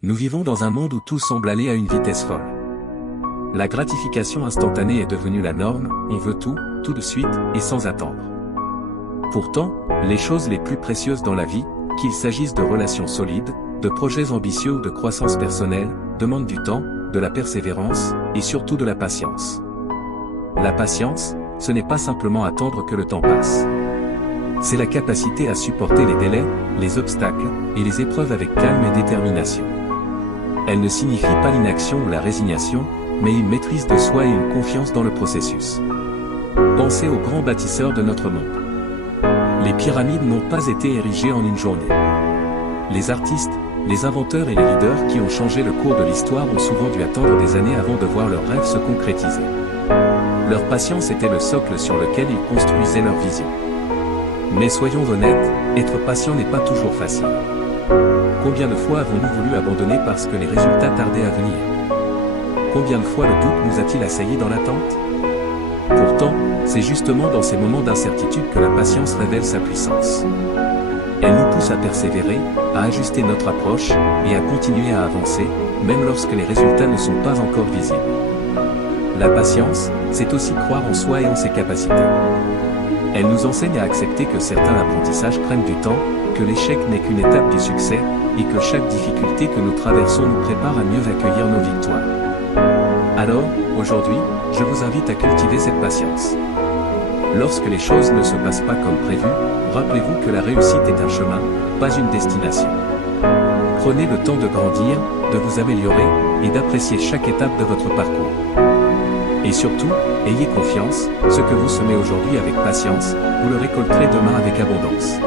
Nous vivons dans un monde où tout semble aller à une vitesse folle. La gratification instantanée est devenue la norme, on veut tout, tout de suite, et sans attendre. Pourtant, les choses les plus précieuses dans la vie, qu'il s'agisse de relations solides, de projets ambitieux ou de croissance personnelle, demandent du temps, de la persévérance, et surtout de la patience. La patience, ce n'est pas simplement attendre que le temps passe. C'est la capacité à supporter les délais, les obstacles, et les épreuves avec calme et détermination. Elle ne signifie pas l'inaction ou la résignation, mais une maîtrise de soi et une confiance dans le processus. Pensez aux grands bâtisseurs de notre monde. Les pyramides n'ont pas été érigées en une journée. Les artistes, les inventeurs et les leaders qui ont changé le cours de l'histoire ont souvent dû attendre des années avant de voir leurs rêves se concrétiser. Leur patience était le socle sur lequel ils construisaient leur vision. Mais soyons honnêtes, être patient n'est pas toujours facile. Combien de fois avons-nous voulu abandonner parce que les résultats tardaient à venir? Combien de fois le doute nous a-t-il assaillis dans l'attente? Pourtant, c'est justement dans ces moments d'incertitude que la patience révèle sa puissance. Elle nous pousse à persévérer, à ajuster notre approche, et à continuer à avancer, même lorsque les résultats ne sont pas encore visibles. La patience, c'est aussi croire en soi et en ses capacités. Elle nous enseigne à accepter que certains apprentissages prennent du temps, que l'échec n'est qu'une étape du succès, et que chaque difficulté que nous traversons nous prépare à mieux accueillir nos victoires. Alors, aujourd'hui, je vous invite à cultiver cette patience. Lorsque les choses ne se passent pas comme prévu, rappelez-vous que la réussite est un chemin, pas une destination. Prenez le temps de grandir, de vous améliorer, et d'apprécier chaque étape de votre parcours. Et surtout, ayez confiance, ce que vous semez aujourd'hui avec patience, vous le récolterez demain avec abondance.